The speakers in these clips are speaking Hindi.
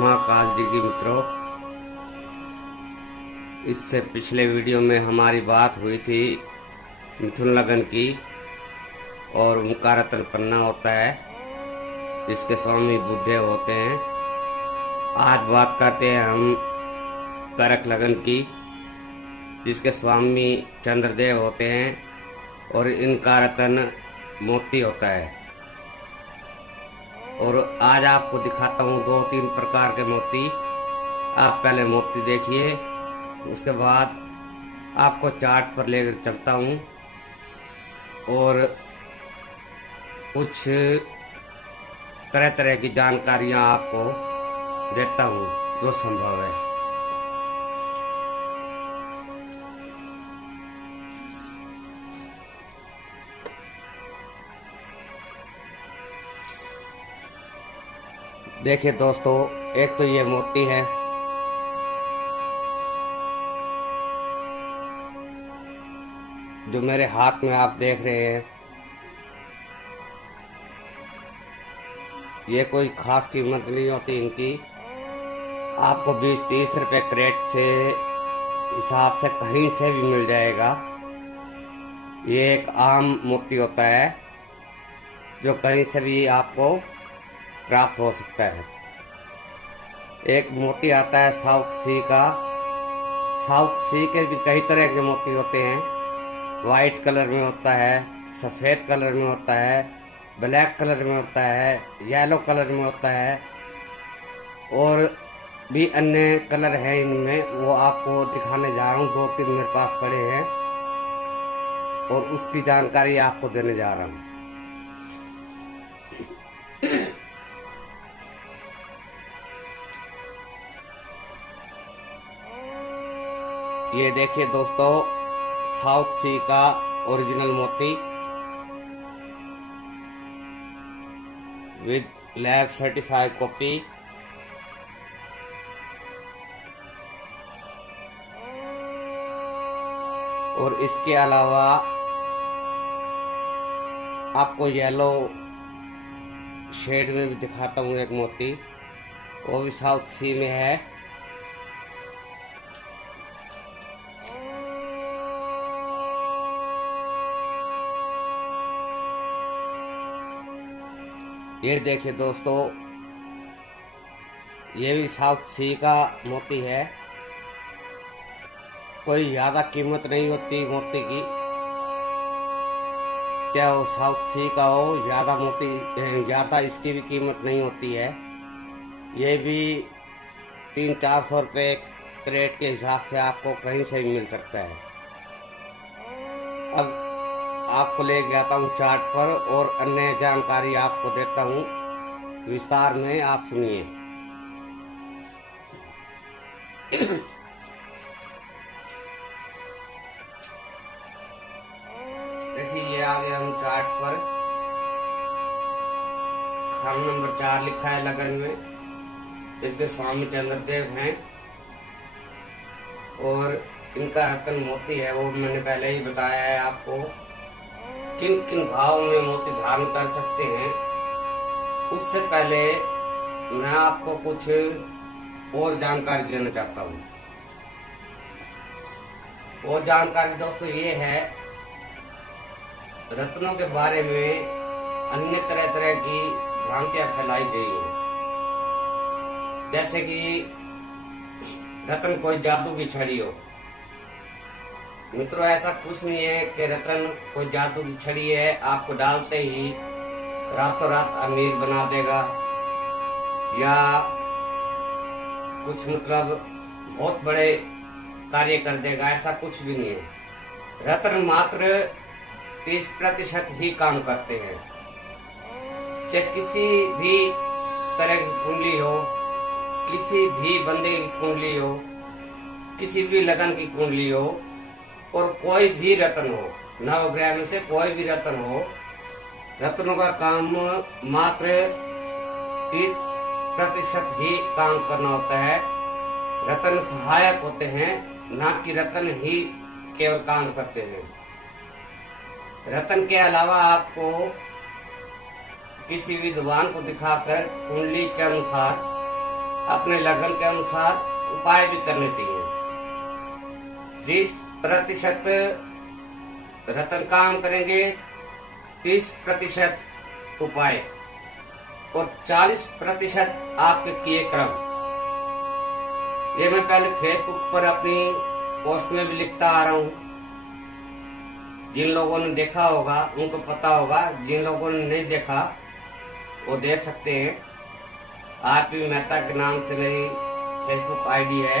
महाकाल जी की मित्रों, इससे पिछले वीडियो में हमारी बात हुई थी मिथुन लगन की। और उनका रतन पन्ना होता है जिसके स्वामी बुद्धदेव होते हैं। आज बात करते हैं हम करक लगन की जिसके स्वामी चंद्रदेव होते हैं और इनका रतन मोती होता है। और आज आपको दिखाता हूँ 2-3 प्रकार के मोती। आप पहले मोती देखिए, उसके बाद आपको चार्ट पर लेकर चलता हूँ और कुछ तरह तरह की जानकारियाँ आपको देता हूँ जो संभव है। देखिए दोस्तों, एक तो ये मोती है, जो मेरे हाथ में आप देख रहे हैं। ये कोई खास कीमत नहीं होती इनकी, आपको 20-30 रुपए क्रेट से हिसाब से कहीं से भी मिल जाएगा। ये एक आम मोती होता है जो कहीं से भी आपको प्राप्त हो सकता है। एक मोती आता है साउथ सी का। साउथ सी के भी कई तरह के मोती होते हैं। वाइट कलर में होता है, सफ़ेद कलर में होता है, ब्लैक कलर में होता है, येलो कलर में होता है और भी अन्य कलर है इनमें। वो आपको दिखाने जा रहा हूँ, 2-3 मेरे पास पड़े हैं और उसकी जानकारी आपको देने जा रहा हूँ। ये देखिए दोस्तों, साउथ सी का ओरिजिनल मोती विद लैब सर्टिफाइड कॉपी। और इसके अलावा आपको येलो शेड में भी दिखाता हूँ एक मोती, वो भी साउथ सी में है। ये देखिए दोस्तों, ये भी साउथ सी का मोती है। कोई ज़्यादा कीमत नहीं होती मोती की, क्या वो साउथ सी का हो, ज़्यादा मोती ज़्यादा इसकी भी कीमत नहीं होती है। ये भी 300-400 रुपये क्रेट के हिसाब से आपको कहीं से भी मिल सकता है। अब आपको ले जाता हूँ चार्ट पर और अन्य जानकारी आपको देता हूँ विस्तार में, आप सुनिए। देखिए, ये आ गया हम चार्ट पर। खान नंबर 4 लिखा है लगन में। इसके स्वामी चंद्रदेव हैं और इनका रतन मोती है, वो मैंने पहले ही बताया है आपको। किन किन भावों में मोती धारण कर सकते हैं, उससे पहले मैं आपको कुछ और जानकारी देना चाहता हूँ। वो जानकारी दोस्तों ये है, रत्नों के बारे में अन्य तरह तरह की भ्रांतियां फैलाई गई हैं। जैसे कि रत्न कोई जादू की छड़ी हो। मित्रों, ऐसा कुछ नहीं है कि रतन कोई जादू की छड़ी है, आपको डालते ही रातों रात अमीर बना देगा या कुछ मतलब बहुत बड़े कार्य कर देगा। ऐसा कुछ भी नहीं है। रतन मात्र 30% ही काम करते हैं। चाहे किसी भी तरह की कुंडली हो, किसी भी बंदे की कुंडली हो, किसी भी लगन की कुंडली हो और कोई भी रत्न हो, नवग्रह में से कोई भी रत्न हो, रत्नों का काम मात्र 30% ही काम करना होता है। रत्न सहायक होते हैं, ना कि रत्न ही केवल काम करते हैं। रत्न के अलावा आपको किसी विद्वान को दिखाकर कुंडली के अनुसार अपने लगन के अनुसार उपाय भी करने चाहिए। 30% रतन काम करेंगे, 30% उपाय और 40% आपके किए क्रम। ये मैं पहले फेसबुक पर अपनी पोस्ट में भी लिखता आ रहा हूँ। जिन लोगों ने देखा होगा उनको पता होगा, जिन लोगों ने नहीं देखा वो देख सकते हैं। आरपी मेहता के नाम से मेरी फेसबुक आईडी है।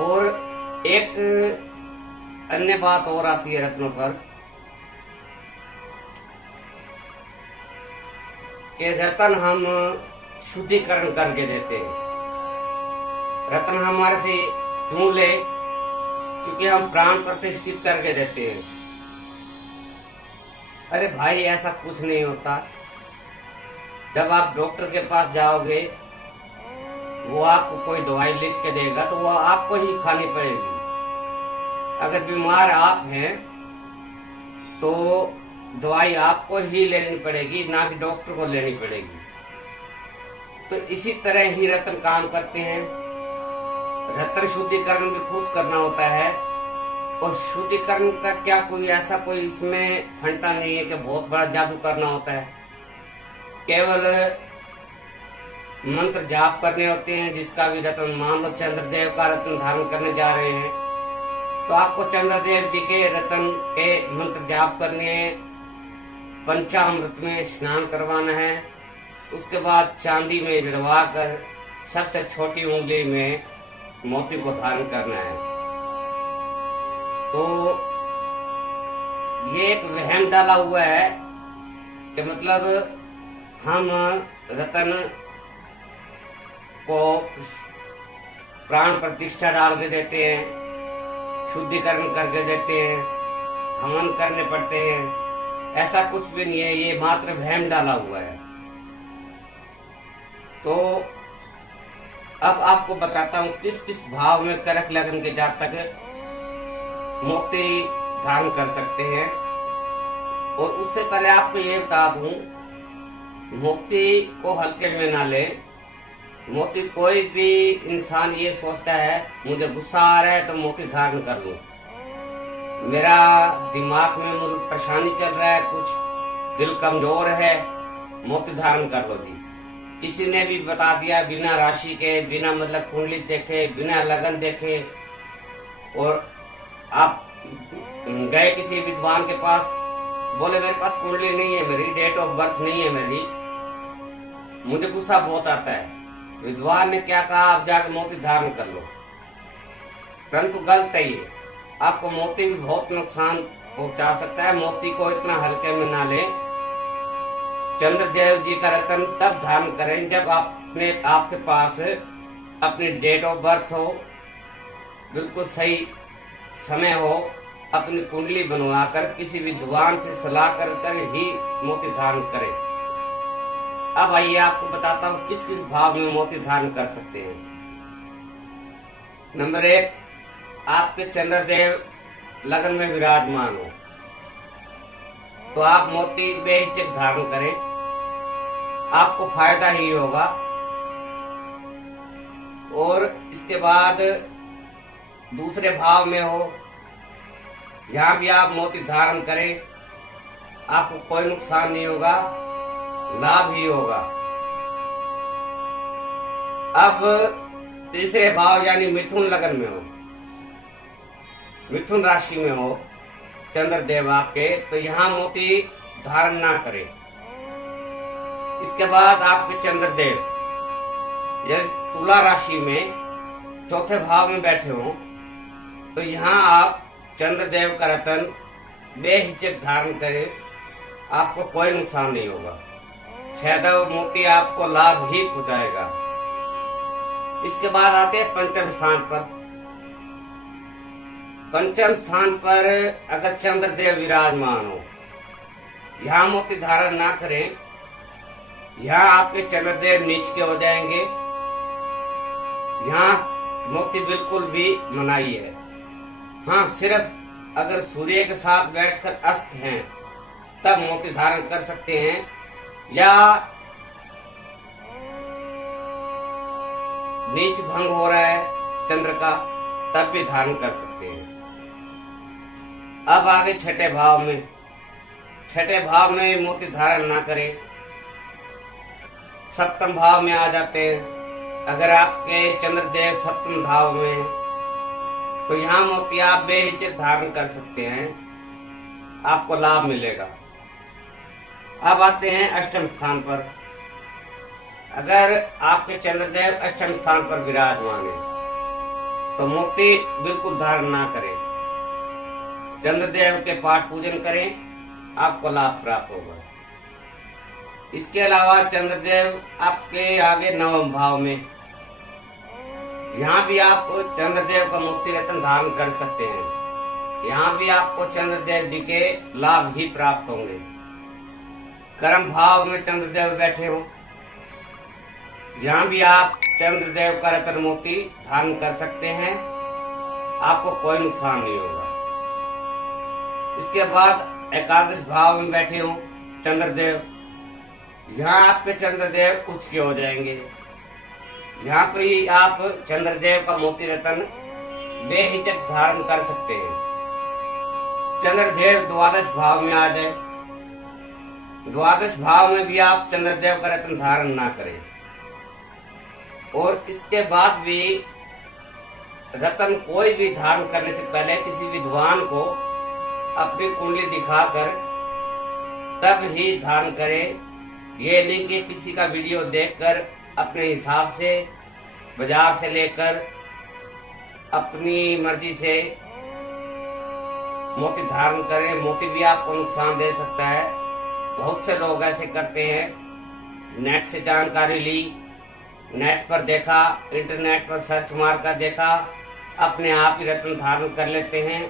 और एक अन्य बात और आती है रत्नों पर कि रतन हम शुद्धिकरण करके देते हैं। रतन हमारे से क्यों ले? क्योंकि हम प्राण प्रतिष्ठित करके देते हैं। अरे भाई, ऐसा कुछ नहीं होता। जब आप डॉक्टर के पास जाओगे, वो आपको कोई दवाई लिख के देगा तो वो आपको ही खानी पड़ेगी। अगर बीमार आप हैं तो दवाई आपको ही लेनी पड़ेगी, ना कि डॉक्टर को लेनी पड़ेगी। तो इसी तरह ही रतन काम करते हैं। रतन शुद्धिकरण भी खुद करना होता है। और शुद्धिकरण का क्या कोई ऐसा कोई इसमें फंटा नहीं है कि बहुत बड़ा जादू करना होता है। केवल मंत्र जाप करने होते हैं। जिसका भी रतन, मान लो चंद्रदेव का रतन धारण करने जा रहे हैं तो आपको चंद्रदेव जी के रतन के मंत्र जाप करने हैं। पंचामृत में स्नान करवाना है। उसके बाद चांदी में जड़वा कर सबसे छोटी उंगली में मोती को धारण करना है। तो ये एक वहम डाला हुआ है कि मतलब हम रतन को प्राण प्रतिष्ठा डाल के देते हैं, शुद्धिकरण करके देते हैं, हवन करने पड़ते हैं। ऐसा कुछ भी नहीं है, ये मात्र वहम डाला हुआ है। तो अब आपको बताता हूँ किस किस भाव में करक लगन के जातक मोती धारण कर सकते हैं। और उससे पहले आपको ये बता दूं, मोती को हल्के में ना ले। मोती, कोई भी इंसान ये सोचता है मुझे गुस्सा आ रहा है तो मोती धारण कर लूं, मेरा दिमाग में मुझे परेशानी चल रहा है, कुछ दिल कमजोर है, मोती धारण कर लो जी। किसी ने भी बता दिया बिना राशि के, बिना मतलब कुंडली देखे, बिना लगन देखे, और आप गए किसी विद्वान के पास, बोले मेरे पास कुंडली नहीं है, मेरी डेट ऑफ बर्थ नहीं है मेरी, मुझे गुस्सा बहुत आता है। विद्वान ने क्या कहा, आप जाकर मोती धारण कर लो। परंतु गलत है ये। आपको मोती भी बहुत नुकसान पहुंचा सकता है। मोती को इतना हल्के में ना ले। चंद्रदेव जी का रतन तब धारण करें जब आपके पास अपनी डेट ऑफ बर्थ हो, बिल्कुल सही समय हो, अपनी कुंडली बनवाकर किसी विद्वान से सलाह कर ही मोती धारण करें। अब आइए आपको बताता हूँ किस किस भाव में मोती धारण कर सकते हैं। नंबर 1, आपके चंद्रदेव लगन में विराजमान हो तो आप मोती बेहिचक धारण करें, आपको फायदा ही होगा। और इसके बाद दूसरे भाव में हो, यहाँ भी आप मोती धारण करें, आपको कोई नुकसान नहीं होगा, लाभ ही होगा। अब तीसरे भाव यानी मिथुन लगन में हो, मिथुन राशि में हो चंद्रदेव आपके, तो यहाँ मोती धारण ना करें। इसके बाद आपके चंद्रदेव यदि तुला राशि में चौथे भाव में बैठे हो तो यहाँ आप चंद्रदेव का रतन बेहिचक धारण करें, आपको कोई नुकसान नहीं होगा। सैदव मोती आपको लाभ ही पहुंचाएगा। इसके बाद आते हैं पंचम स्थान पर। पंचम स्थान पर अगर चंद्रदेव विराजमान हो, यहाँ मोती धारण ना करें, यहाँ आपके चंद्रदेव नीच के हो जाएंगे, यहाँ मोती बिल्कुल भी मनाही है। हाँ, सिर्फ अगर सूर्य के साथ बैठकर अस्त हैं तब मोती धारण कर सकते हैं, या नीच भंग हो रहा है चंद्र का, तब भी धारण कर सकते हैं। अब आगे छठे भाव में, छठे भाव में मोती धारण ना करें, सप्तम भाव में आ जाते हैं। अगर आपके चंद्रदेव सप्तम भाव में है तो यहाँ मोती आप बेहिचक धारण कर सकते हैं, आपको लाभ मिलेगा। अब आते हैं अष्टम स्थान पर। अगर आपके चंद्रदेव अष्टम स्थान पर विराजमान है तो मोती बिल्कुल धारण ना करें, चंद्रदेव के पाठ पूजन करें, आपको लाभ प्राप्त होगा। इसके अलावा चंद्रदेव आपके आगे नवम भाव में, यहाँ भी आप चंद्रदेव का मोती रत्न धारण कर सकते हैं। यहाँ भी आपको चंद्रदेव जी के लाभ ही प्राप्त होंगे। कर्म भाव में चंद्रदेव बैठे हो, यहाँ भी आप चंद्रदेव का रत्न मोती धारण कर सकते हैं, आपको कोई नुकसान नहीं होगा। इसके बाद एकादश भाव में बैठे हो चंद्रदेव, यहाँ आपके चंद्रदेव उच्च के हो जाएंगे। यहाँ पर ही आप चंद्रदेव का मोती रत्न बेहिचक धारण कर सकते हैं। चंद्रदेव द्वादश भाव में आ जाए, द्वादश भाव में भी आप चंद्रदेव का रत्न धारण ना करें। और इसके बाद भी रत्न कोई भी धारण करने से पहले किसी विद्वान को अपनी कुंडली दिखाकर तब ही धारण करें। ये नहीं कि किसी का वीडियो देखकर अपने हिसाब से बाजार से लेकर अपनी मर्जी से मोती धारण करें। मोती भी आपको नुकसान दे सकता है। बहुत से लोग ऐसे करते हैं, नेट से जानकारी ली, नेट पर देखा, इंटरनेट पर सर्च मार कर देखा, अपने आप ही रत्न धारण कर लेते हैं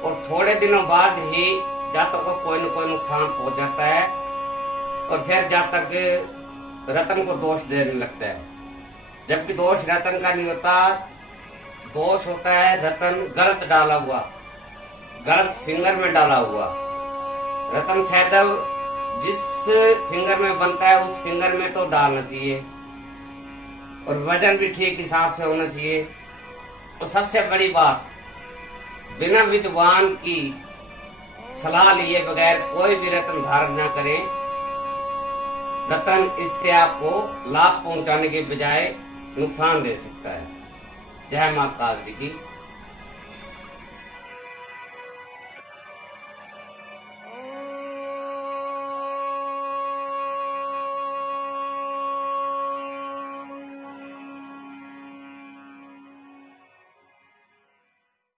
और थोड़े दिनों बाद ही जातक को कोई न कोई नुकसान पहुंच जाता है और फिर जातक रत्न को दोष देने लगता है, जबकि दोष रत्न का नहीं होता। दोष होता है रत्न गलत डाला हुआ, गलत फिंगर में डाला हुआ। रत्न शायद जिस फिंगर में बनता है उस फिंगर में तो डालना चाहिए और वजन भी ठीक हिसाब से होना चाहिए। और सबसे बड़ी बात, बिना विद्वान की सलाह लिए बगैर कोई भी रत्न धारण न करें। रत्न इससे आपको लाभ पहुंचाने के बजाय नुकसान दे सकता है। जय मां काल जी की।